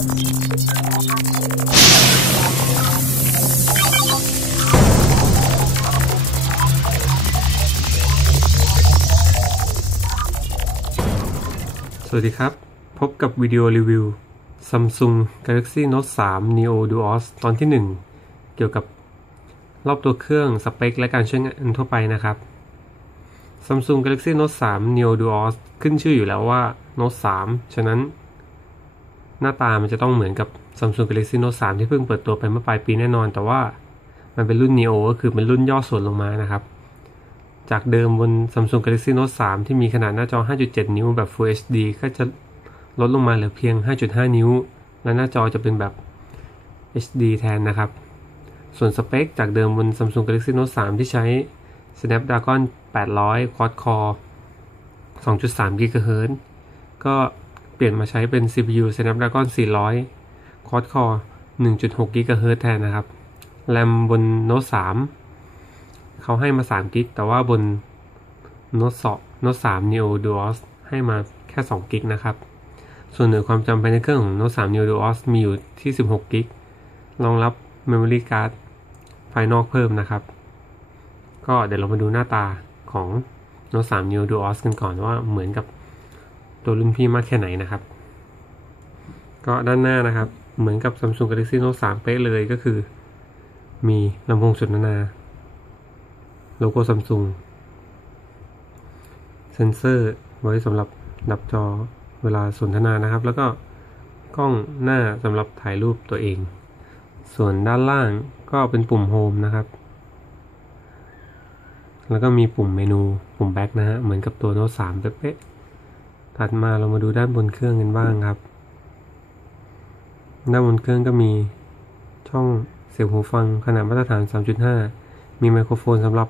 สวัสดีครับ พบกับวิดีโอรีวิว Samsung Galaxy Note 3 Neo Duos ตอนที่ 1 เกี่ยวกับรอบตัวเครื่องสเปคและการใช้งานทั่วไปนะครับ Samsung Galaxy Note 3 Neo Duos ขึ้นชื่ออยู่แล้วว่า Note 3 ฉะนั้น หน้าตามันจะต้องเหมือนกับ Samsung Galaxy Note 3 ที่เพิ่งเปิดตัวไปเมื่อปลายปีแน่นอน แต่ว่ามันเป็นรุ่น Neo ก็คือเป็นรุ่นย่อส่วนลงมานะครับ จากเดิมบน Samsung Galaxy Note 3 ที่มีขนาดหน้าจอ 5.7 นิ้วแบบ Full HD ก็จะลดลงมาเหลือเพียง 5.5 นิ้ว และหน้าจอจะเป็นแบบ HD แทนนะครับ ส่วนสเปคจากเดิมบน Samsung Galaxy Note 3 ที่ใช้ Snapdragon 800 Quad Core 2.3 GHz ก็ ปลี่ยนมาใช้เป็น CPU Snapdragon 400 Quad Core 1.6 GHz แทนนะครับ แรมบน Note 3เขาให้มา3กิกแต่ว่าบน Note 2 Note 3 Neo Duos ให้มาแค่2กิกนะครับ ส่วนเหนือความจำภายในเครื่องของ Note 3 Neo Duos มีอยู่ที่ 16กิกรองรับ Memory Card ภายนอกเพิ่มนะครับ ก็เดี๋ยวเรามาดูหน้าตาของ Note 3 Neo Duos กันก่อนว่าเหมือนกับ ตัวรุ่นพี่มากแค่ไหนนะครับ ก็ด้านหน้านะครับ เหมือนกับ Samsung Galaxy Note 3 เป๊ะเลยก็คือ มีลำโพงสนทนา โลโก้ซัมซุงเซนเซอร์ไว้สำหรับดับจอเวลาสนทนานะครับ แล้วก็กล้องหน้าสำหรับถ่ายรูปตัวเอง ส่วนด้านล่างก็เป็นปุ่มโฮมนะครับ แล้วก็มีปุ่มเมนูปุ่มแบ็กนะฮะ เหมือนกับตัวโน้ต3เป๊ะ ถัดมาเรามาดูด้านบนเครื่องกันบ้างครับ ด้านบนเครื่องก็มีช่องเสียบหูฟังขนาดมาตรฐาน 3.5 มีไมโครโฟนสำหรับ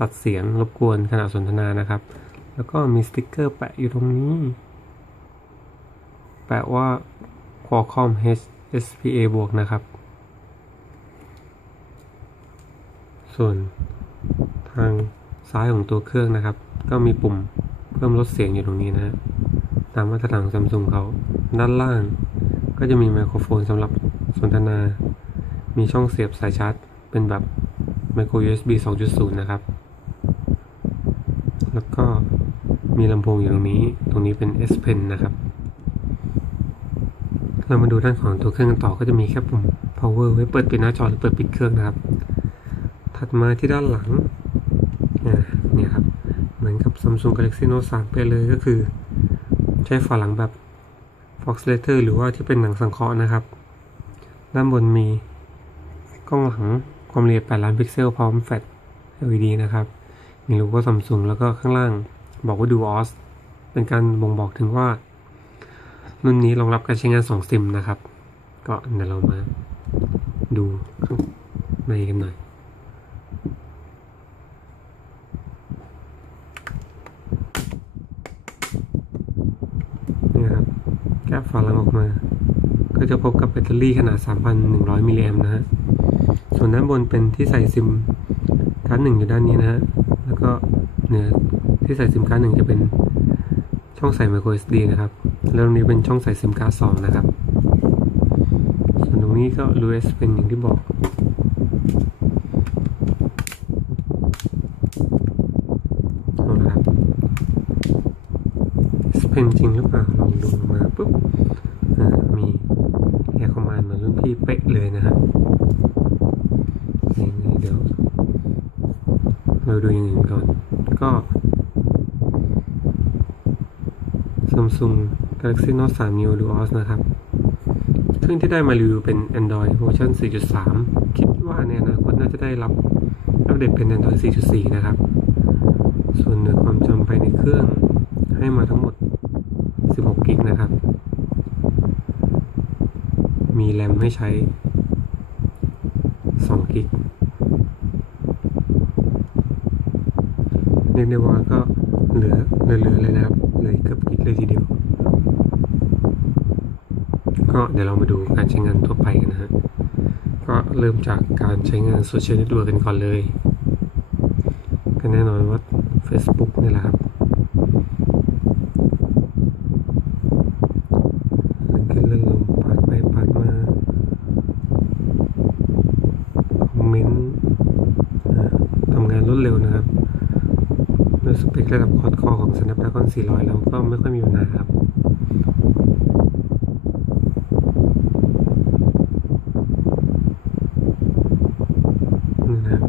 ตัดเสียงรบกวนขณะสนทนานะครับ แล้วก็มีสติกเกอร์แปะอยู่ตรงนี้ แปะว่า Qualcomm HSPA บวกนะครับ ส่วนทางซ้ายของตัวเครื่องนะครับ ก็มีปุ่ม เพิ่มลดเสียงอยู่ตรงนี้นะ ตามมาตรฐานซัมซุงเขาด้านล่าง ก็จะมีไมโครโฟนสำหรับสนทนา มีช่องเสียบสายชาร์จ เป็นแบบ micro USB 2.0 นะครับ แล้วก็มีลำโพงอยู่ตรงนี้ ตรงนี้เป็น S Pen นะครับ เรามาดูด้านของตัวเครื่องกันต่อก็จะมีแค่ปุ่ม power ไว้เปิดปิดหน้าจอหรือเปิดปิดเครื่องนะครับ ถัดมาที่ด้านหลังเนี่ยครับ มือนกับ Samsung Galaxy Note 3 ไปเลยก็คือ ใช้ฝาหลังแบบ Fox Letter หรือว่าที่เป็นหนังสังเคราะห์นะครับ ด้านบนมีกล้องหลังความละเอียด 8 ล้านพิกเซลพร้อมแฟลช LED นะครับ มีโลโก้ซัมซุงแล้วก็ข้างล่างบอกว่า Dual OS เป็นการบ่งบอกถึงว่า รุ่นนี้รองรับการใช้งาน 2 ซิมนะครับ ก็เดี๋ยวเรามาดูในกันหน่อย นี่ครับ แกะฝาหลังออกมา ก็จะพบกับแบตเตอรี่ขนาด 3,100 มิลลิแอมป์นะฮะ ส่วนด้านบนเป็นที่ใส่ซิมการ์ดหนึ่งอยู่ด้านนี้นะฮะ แล้วก็เหนือที่ใส่ซิมการ์ดหนึ่งจะเป็นช่องใส่ micro SD นะครับ แล้วตรงนี้เป็นช่องใส่ซิมการ์ดสองนะครับ ส่วนตรงนี้ก็ US เป็นอย่างที่บอกเอาละครับ S Pen จริงหรือเปล่าลองดูมาปุ๊บมีแอร์คอมมานด์เหมือนรุ่นพี่เป๊ะเลยนะฮะยังไงเดี๋ยว เราดูอย่างอื่นก่อน ก็ Samsung Galaxy Note 3 Neo Duos นะครับเครื่องที่ได้มารีวิวเป็น Android เวอร์ชัน4.3 คิดว่าในอนาคตน่าจะได้รับอัปเดตเป็น Android 4.4 นะครับ ส่วนเหนือความจำภายในเครื่องให้มาทั้งหมด 16 กิกนะครับ มีแรมให้ใช้ 2 กิก เรียกได้ว่าก็เหลือเหลือเลยนะครับเหลือเกือบกิกเลยทีเดียว ก็เดี๋ยวเรามาดูการใช้งานทั่วไปกันนะฮะ ก็เริ่มจากการใช้งานโซเชียลเน็ตเวิร์กกันก่อนเลย ก็แน่นอนว่า Facebook นี่แหละครับเลื่อนขึ้นเลื่อนลงไป ดเร็วนะครับด้วย สเปคระดับคอร์ดคอของ Snapdragon 400 แล้วก็ไม่ค่อยมีปัญหาครับนี่นะครับ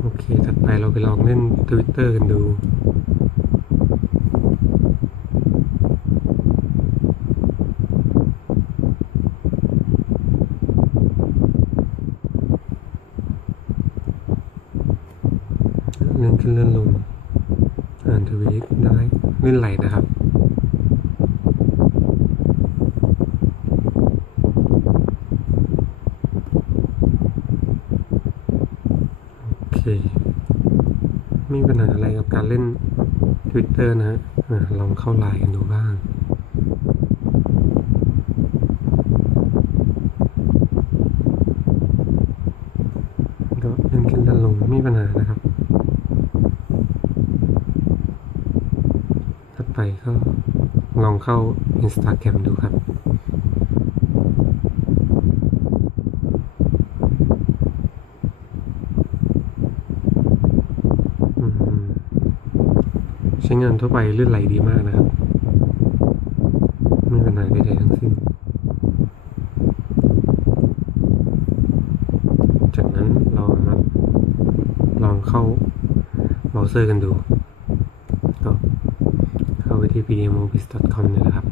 โอเค ถัดไปเราไปลองเล่น Twitter กันดูเลื่อนขึ้นเลื่อนลง อ่านทวีตได้เลื่นไหลนะครับ โอเคมีปัญหาอะไรกับการเล่น Twitter นะฮะอะลองเข้าไลน์กันดูบ้าง ก็เลื่อนขึ้นเลื่อนลงไม่มีปัญหานะครับ ถัดไปก็ลอง เข้า Instagram ดูครับใช้งานทั่วไปลื่นไหลดีมากนะครับ ไม่มีปัญหาใดๆทั้งสิ้น จากนั้นเรามาลองเข้าเบราว์เซอร์กันดู ที่ pdmobis.com นี่แหละครับ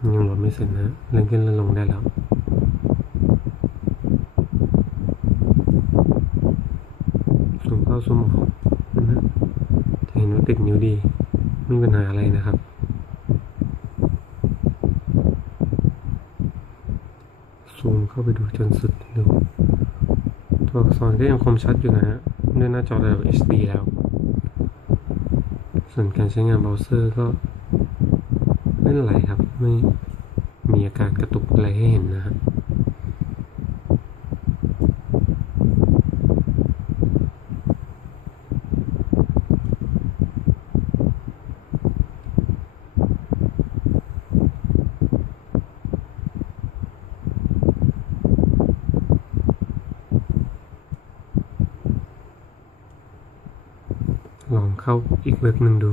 ยังโหลดไม่เสร็จนะเล่นขึ้นเล่นลงได้แล้วซูมเข้าซูมออกนะฮะจะเห็นว่าติดนิ้วดี ไม่มีปัญหาอะไรนะครับซูมเข้าไปดูจนสุดดูตัวอักษรก็ยังคมชัดอยู่นะฮะ ด้วยหน้าจอระดับ HD แล้ว ส่วนการใช้งานเบราว์เซอร์ก็ไม่เป็นไรครับ ไม่มีอาการกระตุกอะไรให้เห็นนะครับอง เข้าอีกเว็บหนึ่งดู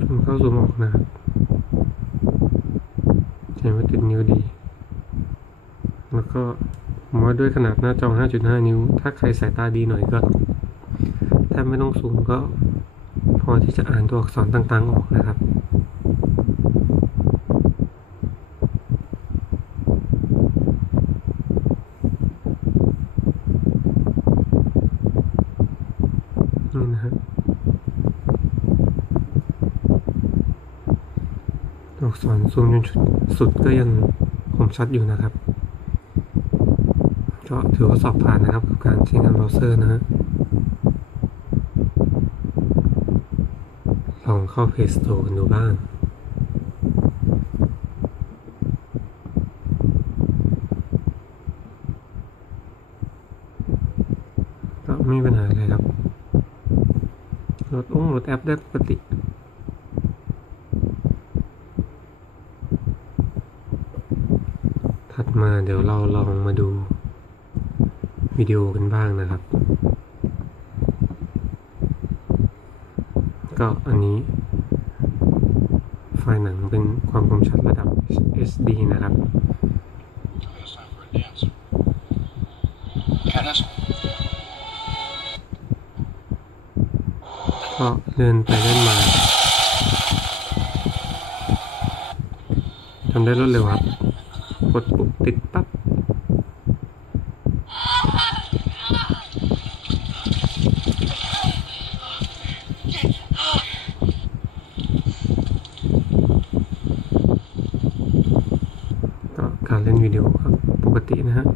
ซูมเข้าซูมออกนะครับเห็นว่าติดนิ้วดี แล้วก็ผมว่า ด้วยขนาดหน้าจอ 5.5 นิ้ว ถ้าใครสายตาดีหน่อยก็แทบไม่ต้องซูมก็พอที่จะอ่านตัวอักษรต่างๆออกนะครับ นี่นะฮะตัวอักษรซูมจนสุดก็ยังคมชัดอยู่นะครับ ก็ถือว่าสอบผ่านนะครับกับการใช้งานเบราว์เซอร์นะฮะลองเข้า Play Store กันดูบ้างก็ไม่มีปัญหาอะไรครับโหลดองค์โหลดแอปได้ปกติถัดมาเดี๋ยวเราลองมาดู วิดีโอกันบ้างนะครับ ก็อันนี้ ไฟล์หนังเป็นความคมชัดระดับ HD นะครับก็เดินไปเดินมาทำได้รวดเร็วครับ กดปุ่มติดปั๊บ ก็การ เล่นวิดีโอครับ ปกตินะฮะ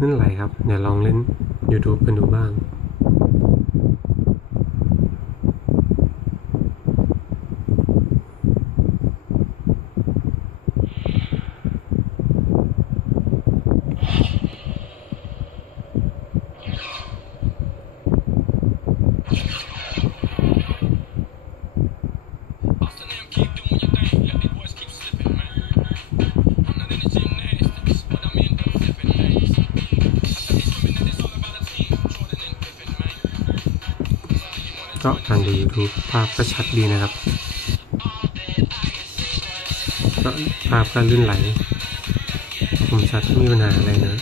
นั่นไหลครับ เดี๋ยวลองเล่น YouTube กันดูบ้าง การดู YouTube ภาพก็ชัดดีนะครับก็ภาพก็ลื่นไหลคมชัดไม่มีปัญหาอะไรนะ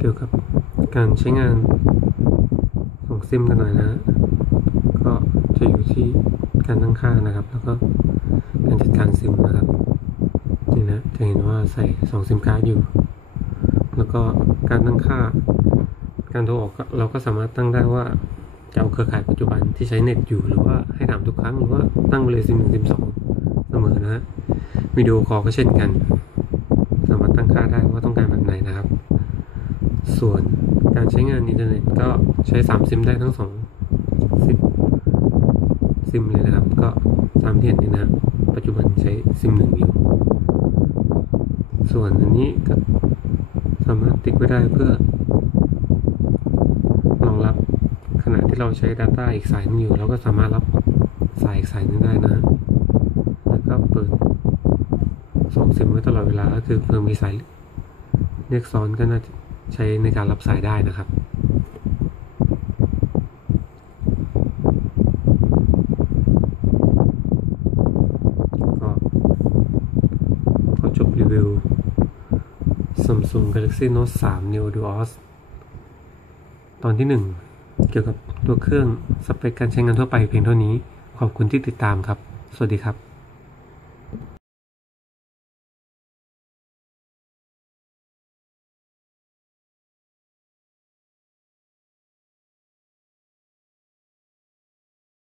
เกี่ยวกับการใช้งานของซิมกันหน่อยนะ ก็จะอยู่ที่การตั้งค่านะครับ แล้วก็การจัดการซิมนะครับนี่นะจะเห็นว่าใส่สองซิมการ์ดอยู่ แล้วก็การตั้งค่า การโทรออกเราก็สามารถตั้งได้ว่าจะเอาเครือข่ายปัจจุบันที่ใช้เน็ตอยู่หรือว่าให้ถามทุกครั้งหรือว่าตั้งไปเลยซิมหนึ่งซิมสองเสมอนะฮะวิดีโอคอลก็เช่นกัน สามารถตั้งค่าได้ว่าต้องการแบบไหนนะครับ ส่วนการใช้งานอินเทอร์เน็ตก็ใช้ 3 ซิมได้ทั้งสองซิมซิมเลยนะครับ ก็ตามที่เห็นนี่นะปัจจุบันใช้ซิมหนึ่งอยู่ ส่วนอันนี้ก็สามารถติ๊กไว้ได้เพื่อรองรับขณะที่เราใช้ Data อีกสายนึงอยู่ เราก็สามารถรับสายอีกสายนึงได้นะแล้วก็เปิดสองซิมไว้ตลอดเวลาก็คือเพิ่มมีสายเรียกซ้อนก็น่าจะ ใช้ในการรับสายได้นะครับ ก็ขอจบรีวิว Samsung Galaxy Note 3 Neo Duos ตอนที่ 1 เกี่ยวกับตัวเครื่องสเปคการใช้งานทั่วไปเพียงเท่านี้ ขอบคุณที่ติดตามครับ สวัสดีครับ